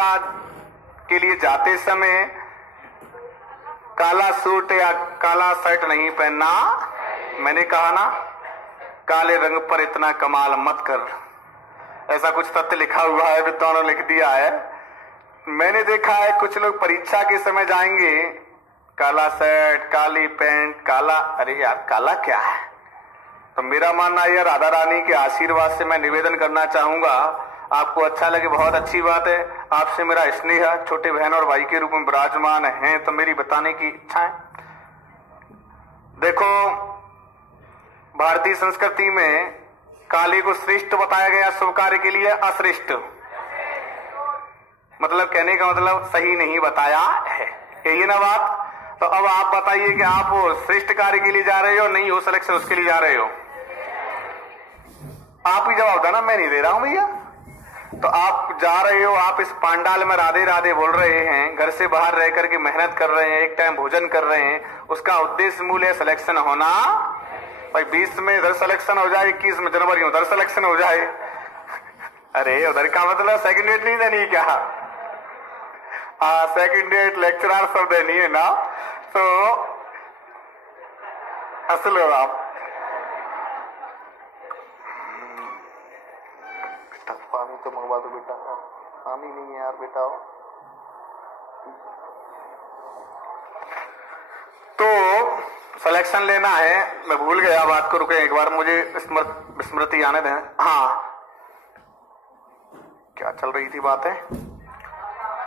परीक्षा के लिए जाते समय काला सूट या काला शर्ट नहीं पहनना। मैंने कहा ना, काले रंग पर इतना कमाल मत कर, ऐसा कुछ तथ्य लिखा हुआ है, विद्वानों ने लिख दिया है। मैंने देखा है कुछ लोग परीक्षा के समय जाएंगे, काला शर्ट, काली पैंट, काला, अरे यार काला क्या है। तो मेरा मानना है, राधा रानी के आशीर्वाद से मैं निवेदन करना चाहूंगा, आपको अच्छा लगे बहुत अच्छी बात है, आपसे मेरा स्नेह, छोटे बहन और भाई के रूप में विराजमान हैं तो मेरी बताने की इच्छा है। देखो, भारतीय संस्कृति में काली को श्रेष्ठ बताया गया शुभ कार्य के लिए, अश्रेष्ठ मतलब कहने का मतलब सही नहीं बताया है, यही ना बात। तो अब आप बताइए कि आप श्रेष्ठ कार्य के लिए जा रहे हो, नहीं हो सिलेक्शन उसके लिए जा रहे हो? आप ही जवाब देना, मैं नहीं दे रहा हूं भैया। तो आप जा रहे हो, आप इस पांडाल में राधे राधे बोल रहे हैं, घर से बाहर रह करके मेहनत कर रहे हैं, एक टाइम भोजन कर रहे हैं, उसका उद्देश्य मूल है सिलेक्शन होना। भाई 20 में इधर सिलेक्शन हो जाए, 21 में जनवरी उधर सिलेक्शन हो जाए, अरे उधर का मतलब सेकंड डेट नहीं देनी क्या? हाँ, सेकंड डेट लेक्चरर सब देनी है ना, तो असल हो आप। बेटा पानी तो मंगवा दो बेटा, पानी नहीं है यार बेटा। तो सिलेक्शन लेना है, मैं भूल गया बात को, रुके एक बार मुझे स्मृति आने दें। हाँ, क्या चल रही थी बातें?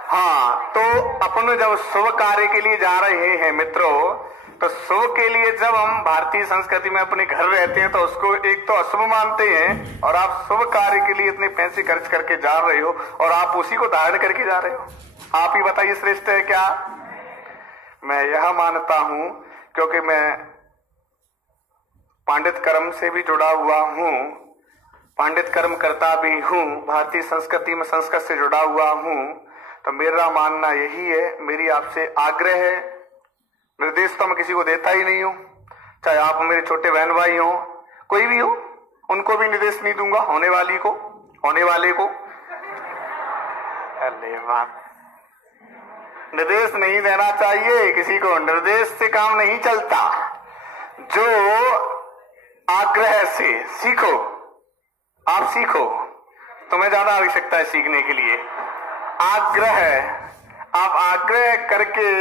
हाँ, तो अपन जब शुभ कार्य के लिए जा रहे हैं मित्रों, तो शुभ के लिए जब हम भारतीय संस्कृति में अपने घर रहते हैं तो उसको एक तो अशुभ मानते हैं, और आप शुभ कार्य के लिए इतने पैसे खर्च करके जा रहे हो और आप उसी को धारण करके जा रहे हो। आप ही बताइए श्रेष्ठ है क्या? मैं यह मानता हूं, क्योंकि मैं पांडित कर्म से भी जुड़ा हुआ हूं, पांडित कर्म करता भी हूं, भारतीय संस्कृति में संस्कृत से जुड़ा हुआ हूं, तो मेरा मानना यही है, मेरी आपसे आग्रह है, निर्देश तो मैं किसी को देता ही नहीं हूं, चाहे आप मेरे छोटे बहन भाई हो, कोई भी हो, उनको भी निर्देश नहीं दूंगा, होने वाली को, होने वाले को। अरे बात, निर्देश नहीं देना चाहिए किसी को, निर्देश से काम नहीं चलता। जो आग्रह से सीखो, आप सीखो, तुम्हें ज्यादा आवश्यकता है सीखने के लिए। आग्रह, आप आग्रह करके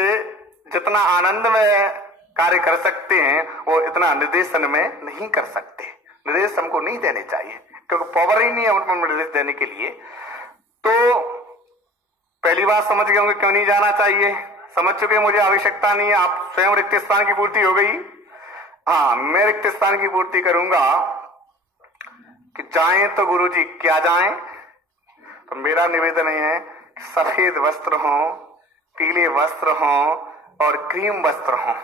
जितना आनंद में कार्य कर सकते हैं वो इतना निर्देशन में नहीं कर सकते। निर्देश हमको नहीं देने चाहिए, क्योंकि पावर ही नहीं है उनको निर्देश देने के लिए। तो पहली बात समझ गए होंगे क्यों नहीं जाना चाहिए, समझ चुके, मुझे आवश्यकता नहीं है, आप स्वयं रिक्त स्थान की पूर्ति हो गई। हाँ, मैं रिक्त स्थान की पूर्ति करूंगा कि जाएं तो गुरुजी क्या जाएं, तो मेरा निवेदन है कि सफेद वस्त्र हो, पीले वस्त्र हो और क्रीम वस्त्र हो।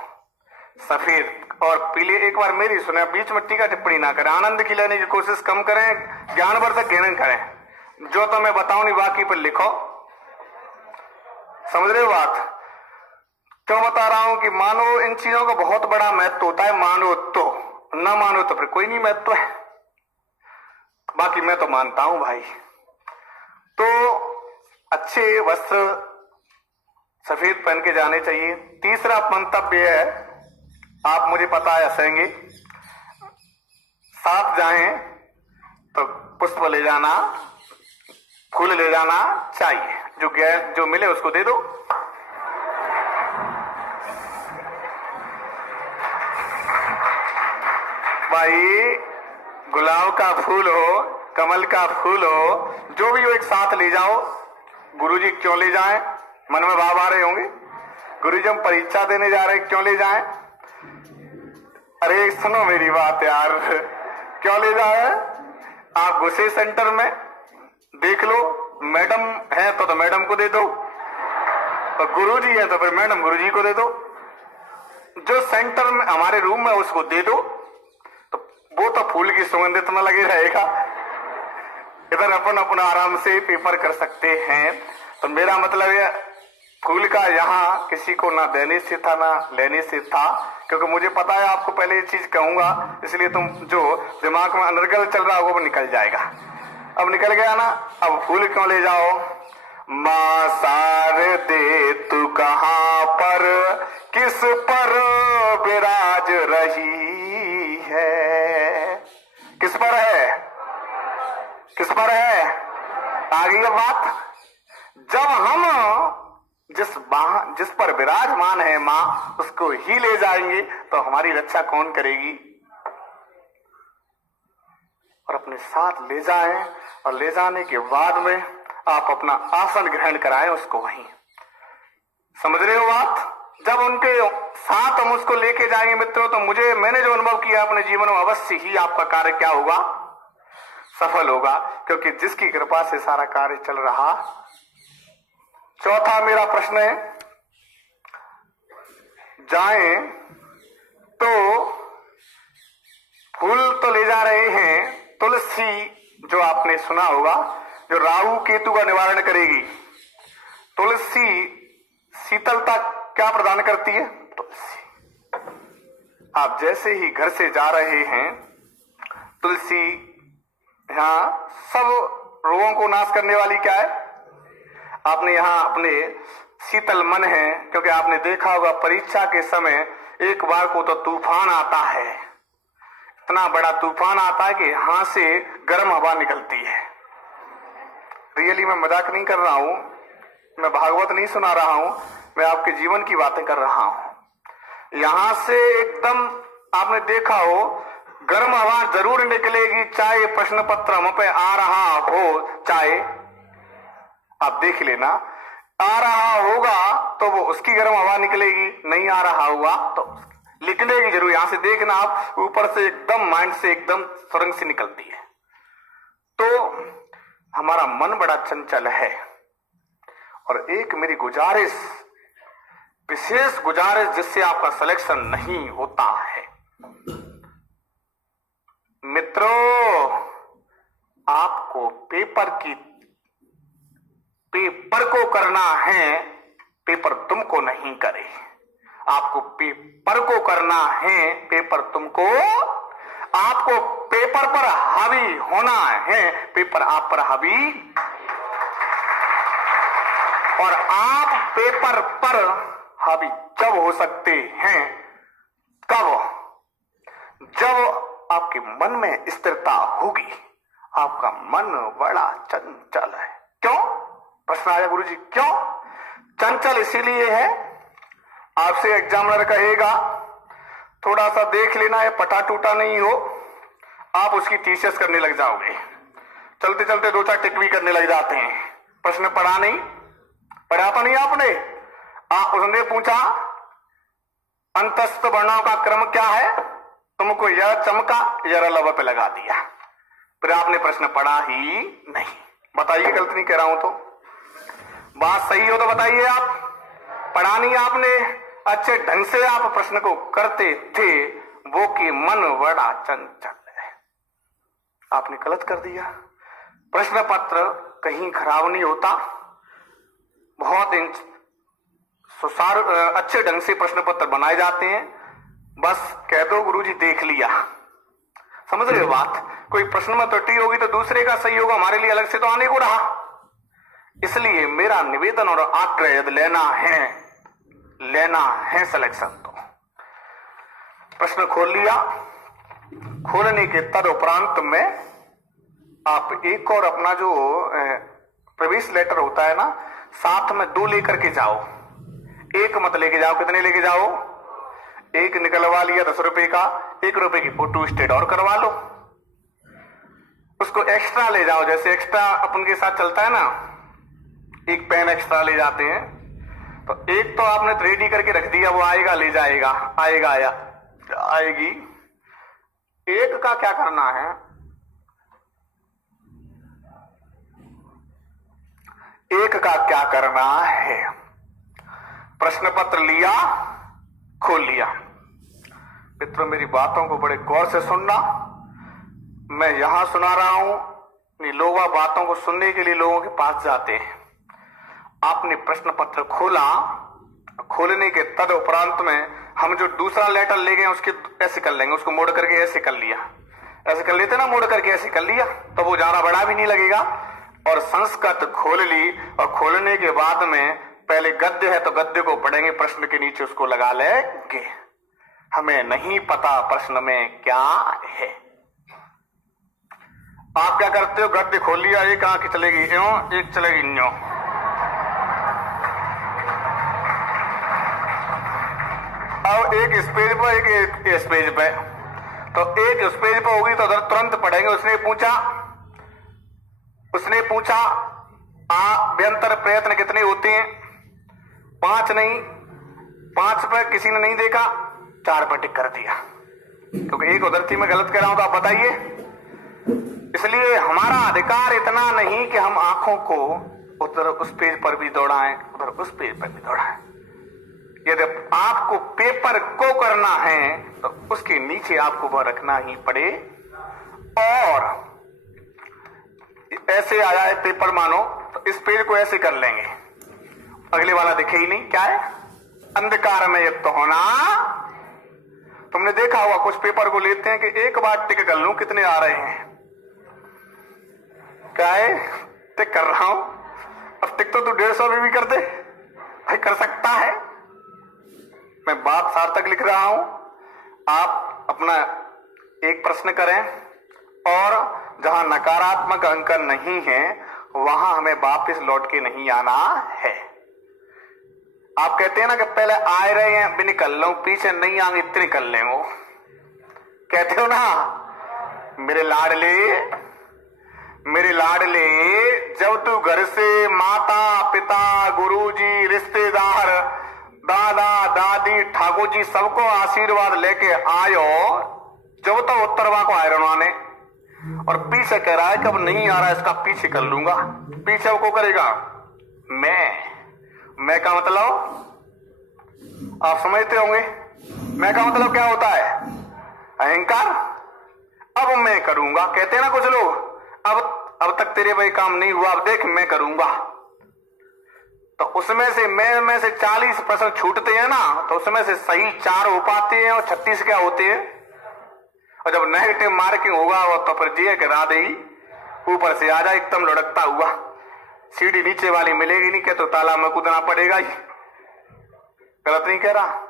सफेद और पीले, एक बार मेरी सुने, बीच में टीका टिप्पणी ना करें, आनंद की लेने की कोशिश कम करें, ज्ञानवर्धक ज्ञान करें। जो तो मैं बताऊं नहीं बाकी पर लिखो, समझ रहे हो बात? क्यों बता रहा हूं कि मानो इन चीजों का बहुत बड़ा महत्व होता है, मानो तो, ना मानो तो फिर कोई नहीं महत्व है, बाकी मैं तो मानता हूं भाई। तो अच्छे वस्त्र सफेद पहन के जाने चाहिए। तीसरा मंतव्य है, आप मुझे पता है हंसेंगे, साथ जाएं तो पुष्प ले जाना, फूल ले जाना चाहिए, जो मिले उसको दे दो। भाई गुलाब का फूल हो, कमल का फूल हो, जो भी हो एक साथ ले जाओ। गुरुजी क्यों ले जाएं? मन में भाव आ रहे होंगे, गुरुजी हम परीक्षा देने जा रहे हैं, क्यों ले जाएं? अरे सुनो मेरी बात यार, क्यों ले जाएं? आप घुसे सेंटर में, देख लो मैडम है तो मैडम को दे दो, और गुरुजी है तो फिर मैडम गुरुजी को दे दो। जो सेंटर में हमारे रूम में उसको दे दो, तो वो तो फूल की सुगंधित में लगे रहेगा, इधर अपन अपना आराम से पेपर कर सकते हैं। तो मेरा मतलब है फूल का यहाँ किसी को ना देने से था ना लेने से था, क्योंकि मुझे पता है आपको पहले ये चीज कहूंगा, इसलिए तुम जो दिमाग में अनर्गल चल रहा है वो निकल जाएगा। अब निकल गया ना, अब फूल क्यों ले जाओ? मां शारदे तू कहां पर किस पर विराज रही है? किस पर है? किस पर है? आ गई अब बात। जब हम जिस पर विराजमान है मां, उसको ही ले जाएंगे तो हमारी रक्षा कौन करेगी? और अपने साथ ले जाएं, और ले जाने के बाद में आप अपना आसन ग्रहण कराएं उसको वहीं। समझ रहे हो बात? जब उनके साथ हम उसको लेके जाएंगे मित्रों, तो मैंने जो अनुभव किया अपने जीवन में, अवश्य ही आपका कार्य क्या होगा? सफल होगा, क्योंकि जिसकी कृपा से सारा कार्य चल रहा। चौथा मेरा प्रश्न है, जाएं तो फूल तो ले जा रहे हैं, तुलसी जो आपने सुना होगा, जो राहु केतु का निवारण करेगी। तुलसी शीतलता क्या प्रदान करती है? तुलसी। आप जैसे ही घर से जा रहे हैं, तुलसी यहां सब रोगों को नाश करने वाली क्या है? आपने यहां अपने शीतल मन है, क्योंकि आपने देखा होगा परीक्षा के समय एक बार को तो तूफान आता है, इतना बड़ा तूफान आता है कि यहां से गर्म हवा निकलती है। रियली मैं मजाक नहीं कर रहा हूं, मैं भागवत नहीं सुना रहा हूं, मैं आपके जीवन की बातें कर रहा हूं। यहां से एकदम आपने देखा हो गर्म हवा जरूर निकलेगी, चाहे प्रश्न पत्र हम पे आ रहा हो, चाहे आप देख लेना, आ रहा होगा तो वो उसकी गर्म हवा निकलेगी, नहीं आ रहा हुआ तो निकलेगी जरूर। यहां से देखना आप, ऊपर से एकदम माइंड से एकदम सुरंग से निकलती है। तो हमारा मन बड़ा चंचल है। और एक मेरी गुजारिश, विशेष गुजारिश, जिससे आपका सिलेक्शन नहीं होता है मित्रों, आपको पेपर को करना है, पेपर तुमको नहीं करे। आपको पेपर को करना है, पेपर तुमको, आपको पेपर पर हावी होना है, पेपर आप पर हावी। और आप पेपर पर हावी जब हो सकते हैं, कब? जब आपके मन में स्थिरता होगी। आपका मन बड़ा चंचल है। क्यों? प्रश्न आया गुरुजी, क्यों चंचल? इसीलिए है, आपसे एग्जामिनर कहेगा थोड़ा सा देख लेना है, पटा टूटा नहीं हो, आप उसकी टीसीएस करने लग जाओगे। चलते चलते 2-4 टिक भी करने लग जाते हैं। प्रश्न पढ़ा नहीं, पढ़ा तो नहीं आपने। उसने पूछा अंतस्थ वर्णों का क्रम क्या है, तुमको यह चमका, यह लव पे लगा दिया, फिर आपने प्रश्न पढ़ा ही नहीं। बताइए, गलत नहीं कह रहा हूं तो? बात सही हो तो बताइए। आप पढ़ा नहीं आपने, अच्छे ढंग से आप प्रश्न को करते थे, वो कि मन बड़ा चंचल है, आपने गलत कर दिया। प्रश्न पत्र कहीं खराब नहीं होता, बहुत सुचारू अच्छे ढंग से प्रश्न पत्र बनाए जाते हैं। बस कह दो गुरुजी देख लिया। समझ रहे हो बात? कोई प्रश्न में त्रुटि होगी तो दूसरे का सही होगा, हमारे लिए अलग से तो आने को रहा। इसलिए मेरा निवेदन और आग्रह, यदि लेना है सिलेक्शन, तो प्रश्न खोल लिया। खोलने के तदुपरांत में आप एक और अपना जो प्रवेश लेटर होता है ना, साथ में 2 लेकर के जाओ, एक मत लेके जाओ। कितने लेके जाओ? एक निकलवा लिया 10 रुपए का, 1 रुपए की फोटो स्टेट और करवा लो। उसको एक्स्ट्रा ले जाओ, जैसे एक्स्ट्रा अपन के साथ चलता है ना, एक पेन एक्स्ट्रा ले जाते हैं, तो एक तो आपने रेडी करके रख दिया, वो आएगा ले जाएगा, आएगा या आएगी। एक का क्या करना है? एक का क्या करना है? प्रश्न पत्र लिया, खोल लिया। मित्रों, मेरी बातों को बड़े गौर से सुनना। मैं यहां सुना रहा हूं, लोग बातों को सुनने के लिए लोगों के पास जाते हैं। आपने प्रश्न पत्र खोला, खोलने के तद उपरांत में हम जो दूसरा लेटर ले गए उसके ऐसे कर लेंगे, उसको मोड़ करके ऐसे कर लिया, ऐसे कर लेते ना, मोड़ करके ऐसे कर लिया, तो वो ज्यादा बड़ा भी नहीं लगेगा और संस्कृत खोल ली, और खोलने के बाद में पहले गद्य है तो गद्य को पढ़ेंगे, प्रश्न के नीचे उसको लगा लेंगे। हमें नहीं पता प्रश्न में क्या है। आप क्या करते हो, गद्य खोल लिया, एक आंख चलेगी यों, एक चलेगी यों। अब एक इस पेज पर, एक इस पेज पे, तो एक उस पेज पर होगी तो उधर तुरंत पढ़ेंगे। उसने पूछा अभ्यंतर प्रयत्न कितने होते हैं? 5 नहीं, 5 पर किसी ने नहीं देखा, 4 पर टिक कर दिया, क्योंकि एक उधर थी, मैं गलत कह रहा हूं तो आप बताइए। इसलिए हमारा अधिकार इतना नहीं कि हम आंखों को उधर उस पेज पर भी दौड़ाएं, उधर उस पेज पर भी दौड़ाएं। यदि आपको पेपर को करना है तो उसके नीचे आपको वह रखना ही पड़े। और ऐसे आया है पेपर, मानो तो इस पेज को ऐसे कर लेंगे, अगले वाला दिखे ही नहीं। क्या है? अंधकार में युक्त होना। तुमने देखा होगा कुछ पेपर को लेते हैं कि एक बार टिक कर लूं, कितने आ रहे हैं? क्या है? टिक कर रहा हूं, अब टिक तो तू 150 भी कर दे भाई, कर सकता है। मैं बात सार्थक लिख रहा हूं। आप अपना एक प्रश्न करें, और जहां नकारात्मक अंकन नहीं है वहां हमें वापस लौट के नहीं आना है। आप कहते हैं ना कि पहले आ रहे हैं भी निकल लो, पीछे नहीं आएंगे इतने निकल ले, वो कहते हो ना। मेरे लाडले, जब तू घर से माता पिता गुरुजी रिश्तेदार दादा दादी ठाकुर जी सबको आशीर्वाद लेके आयो, जब तो उत्तरवा को आयरना ने, और पीछे कह रहा है कि अब नहीं आ रहा, इसका पीछे कर लूंगा। पीछे को करेगा मैं का मतलब आप समझते होंगे। मैं का मतलब क्या होता है? अहंकार। अब मैं करूंगा, कहते हैं ना कुछ लोग, अब तक तेरे भाई काम नहीं हुआ, अब देख मैं करूंगा। तो उसमें से में से 40% छूटते हैं ना, तो उसमें से सही 4 हो पाते हैं और 36 क्या होते हैं। और जब नेगेटिव मार्किंग होगा वो तो फिर जी गिरा देगी, ऊपर से आ जाए एकदम लुढ़कता हुआ, सीढ़ी नीचे वाली मिलेगी नहीं, क्या तो तालाब में कूदना पड़ेगा ही। गलत नहीं कह रहा।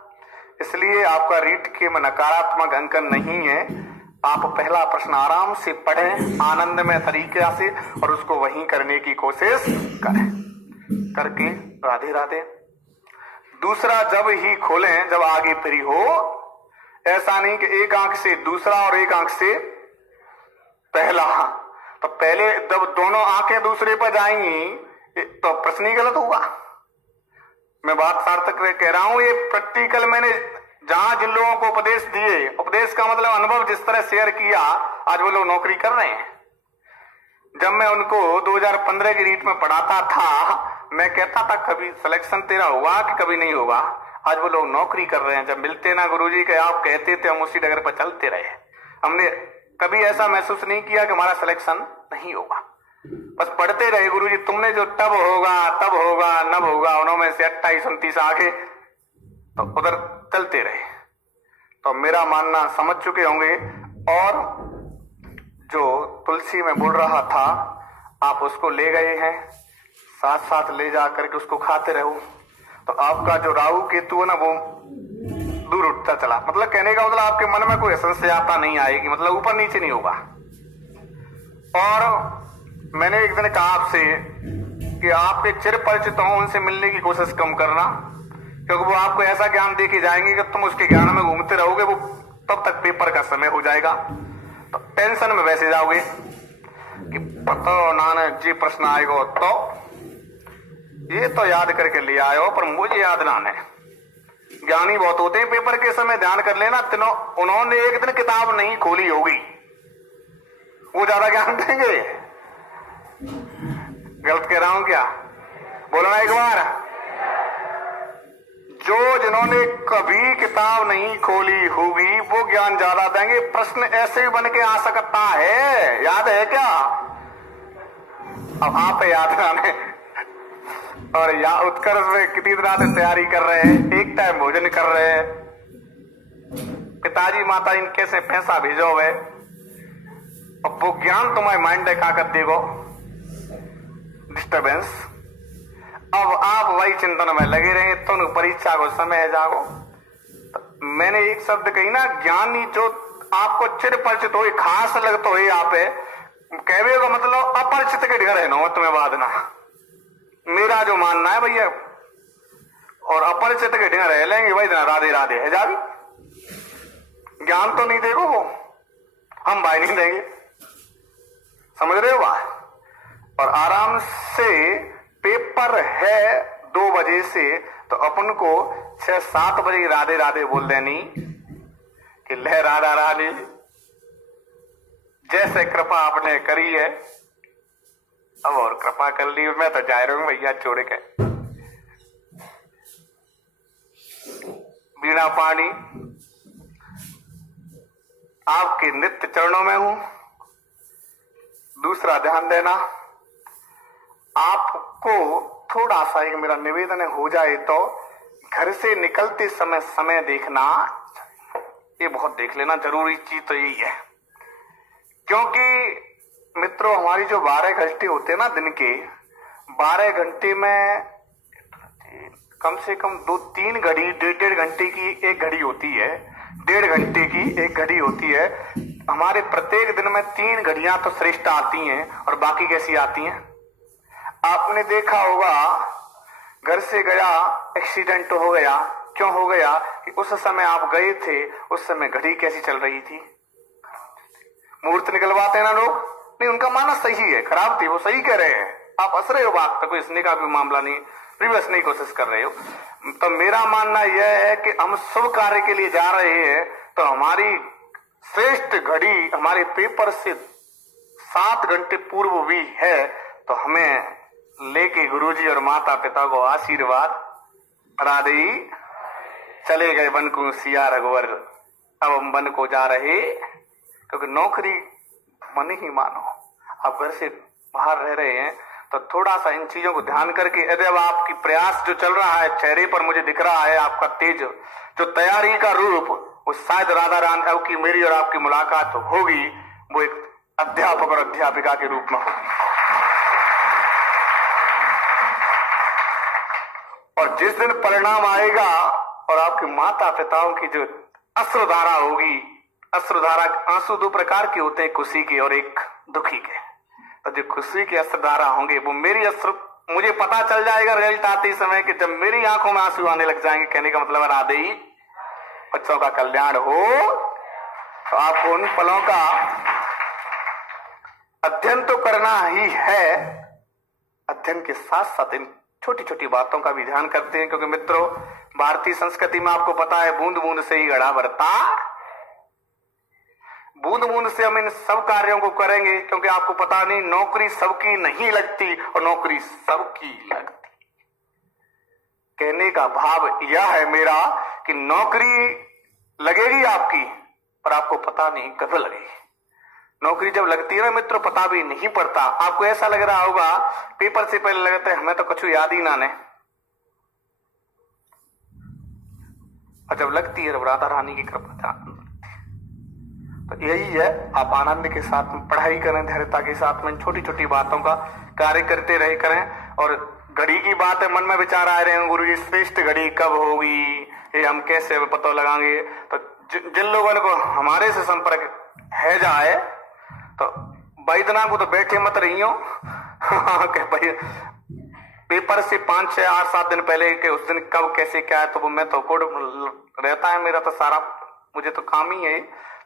इसलिए आपका रीट के में नकारात्मक अंकन नहीं है। आप पहला प्रश्न आराम से पढ़ें, आनंदमय तरीके से, और उसको वहीं करने की कोशिश करें। करके राधे राधे। दूसरा जब ही खोलें जब आगे फ्री हो, ऐसा नहीं कि एक आंख से दूसरा और एक आंख से पहला। तो पहले जब दोनों आंखें दूसरे पर जाएंगी तो प्रश्न ही गलत होगा। मैं बात सार्थक कह रहा हूं। ये प्रैक्टिकल मैंने जहां जिन लोगों को उपदेश दिए, उपदेश का मतलब अनुभव जिस तरह शेयर किया, आज वो लोग नौकरी कर रहे हैं। जब मैं उनको 2015 की रीट में पढ़ाता था, मैं कहता था कभी सिलेक्शन तेरा होगा कि कभी नहीं होगा। आज वो लोग नौकरी कर रहे हैं। जब मिलते ना गुरुजी के, आप कहते थे, हम उसी डगर पर चलते रहे। हमने कभी ऐसा महसूस नहीं किया कि हमारा सिलेक्शन नहीं होगा। बस पढ़ते रहे गुरुजी, तुमने जो तब होगा नब होगा, उन्होंने से 28-29 आगे तो उधर चलते रहे। तो मेरा मानना समझ चुके होंगे। और जो तुलसी में बोल रहा था, आप उसको ले गए हैं, साथ साथ ले जा करके उसको खाते रहो, तो आपका जो राहु केतु है ना, वो दूर उठता चला। मतलब कहने का मतलब आपके मन में कोई असंशयता नहीं आएगी, मतलब ऊपर नीचे नहीं होगा। और मैंने एक दिन कहा आपसे कि आपके चिर परिचित हो, उनसे मिलने की कोशिश कम करना, क्योंकि वो आपको ऐसा ज्ञान दे के जाएंगे कि तुम उसके ज्ञान में घूमते रहोगे, वो तब तक पेपर का समय हो जाएगा, तो टेंशन में वैसे जाओगे कि पता नानक जी प्रश्न आएगा तो ये तो याद करके ले आयो, पर मुझे याद ना है। ज्ञानी बहुत होते हैं, पेपर के समय ध्यान कर लेना, उन्होंने एक दिन किताब नहीं खोली होगी, वो ज्यादा ज्ञान देंगे। गलत कह रहा हूं क्या? बोलो ना एक बार। जिन्होंने कभी किताब नहीं खोली होगी वो ज्ञान ज्यादा देंगे। प्रश्न ऐसे ही बन के आ सकता है, याद है क्या? अब आप याद आने और या उत्कर्ष में कितनी तरह से तैयारी कर रहे हैं, एक टाइम भोजन कर रहे हैं, पिताजी माता इनके से पैसा भेजो वे, अब वो ज्ञान तुम्हारे माइंड में क्या कर देगो। डिस्टर्बेंस। अब आप वही चिंतन में लगे रहेंगे तो परीक्षा को समय जागो। तो मैंने एक शब्द कही ना, ज्ञानी जो आपको चिर परिचित हो, खास लगता हो आप कहवे का मतलब अपरिचित के ढेर है ना तुम्हें बाधना। मेरा जो मानना है भैया, और अपरिचित के ढेर रह लेंगे भाई राधे राधे है जावी। ज्ञान तो नहीं देगो वो, हम भाई नहीं देंगे, समझ रहे हो बात। और आराम से पेपर है 2 बजे से, तो अपन को 6-7 बजे राधे राधे बोल देनी कि लह राधा रानी जैसे कृपा आपने करी है अब और कृपा कर ली। मैं तो जा रहा हूं भैया छोड़ के। बीणा पानी आपके नित्य चरणों में हूं। दूसरा ध्यान देना, आपको थोड़ा सा एक मेरा निवेदन हो जाए तो घर से निकलते समय समय देखना, ये बहुत देख लेना, जरूरी चीज तो यही है। क्योंकि मित्रों हमारी जो 12 घंटे होते हैं ना दिन के, 12 घंटे में कम से कम 2-3 घड़ी, 1.5 घंटे की एक घड़ी होती है, 1.5 घंटे की एक घड़ी होती है। हमारे प्रत्येक दिन में 3 घड़ियां तो श्रेष्ठ आती हैं, और बाकी कैसी आती हैं? आपने देखा होगा घर से गया, एक्सीडेंट हो गया, क्यों हो गया कि उस समय आप गए थे, उस समय घड़ी कैसी चल रही थी? मुहूर्त निकलवाते हैं ना लोग, नहीं उनका मानस सही है, खराब थी, वो सही कह रहे हैं, आप हंस रहे हो बात पर, कोई हंसने का भी मामला नहीं, रिवर्स नहीं कोशिश कर रहे हो। तो मेरा मानना यह है कि हम शुभ कार्य के लिए जा रहे हैं, तो हमारी श्रेष्ठ घड़ी हमारे पेपर से 7 घंटे पूर्व भी है, तो हमें लेके गुरुजी और माता पिता को आशीर्वाद राधे। चले गए वन को सिया रघुवर, अब हम वन को जा रहे, क्योंकि नौकरी मन ही मानो। आप घर से बाहर रह रहे हैं तो थोड़ा सा इन चीजों को ध्यान करके, यदि अब आपकी प्रयास जो चल रहा है, चेहरे पर मुझे दिख रहा है आपका तेज, जो तैयारी का रूप, वो शायद राधा रानी की मेरी और आपकी मुलाकात होगी, वो एक अध्यापक और अध्यापिका के रूप में होगी। और जिस दिन परिणाम आएगा और आपके माता पिताओं की जो अश्रुधारा होगी, अश्रुधारा आंसू 2 प्रकार के होते हैं, खुशी के और एक दुखी के। तो जो खुशी के अश्रुधारा होंगे वो मेरी अश्रु, मुझे पता चल जाएगा रिजल्ट आते समय कि जब मेरी आंखों में आंसू आने लग जाएंगे, कहने का मतलब राधे ही बच्चों का कल्याण हो। तो आपको उन पलों का अध्ययन तो करना ही है, अध्ययन के साथ साथ इन छोटी छोटी बातों का भी ध्यान करते हैं, क्योंकि मित्रों भारतीय संस्कृति में आपको पता है बूंद बूंद से ही घड़ा भरता। बूंद बूंद से हम इन सब कार्यों को करेंगे, क्योंकि आपको पता नहीं नौकरी सबकी नहीं लगती और नौकरी सबकी लगती। कहने का भाव यह है मेरा कि नौकरी लगेगी आपकी, पर आपको पता नहीं कब लगेगी। नौकरी जब लगती है ना मित्रों, पता भी नहीं पड़ता। आपको ऐसा लग रहा होगा पेपर से पहले लगता है हमें तो कुछ याद ही ना ने, और जब लगती है राधा रानी की कृपा। तो यही है, आप आनंद के साथ में पढ़ाई करें, धैर्यता के साथ में छोटी छोटी बातों का कार्य करते रहे करें। और घड़ी की बात है, मन में विचार आ रहे हैं गुरु जी श्रेष्ठ घड़ी कब होगी, ये हम कैसे पता लगाएंगे? तो जिन लोगों को हमारे से संपर्क है जाए, तो बैदना को तो बैठे मत रही हो कि भाई पेपर से 5, 6, 8, 7 दिन पहले के उस दिन कब कैसे क्या है, तो वो मैं तो कोड रहता है मेरा, तो सारा मुझे तो काम ही है।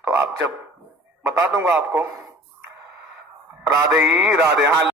तो आप जब बता दूंगा आपको। राधे ही राधे। हाँ।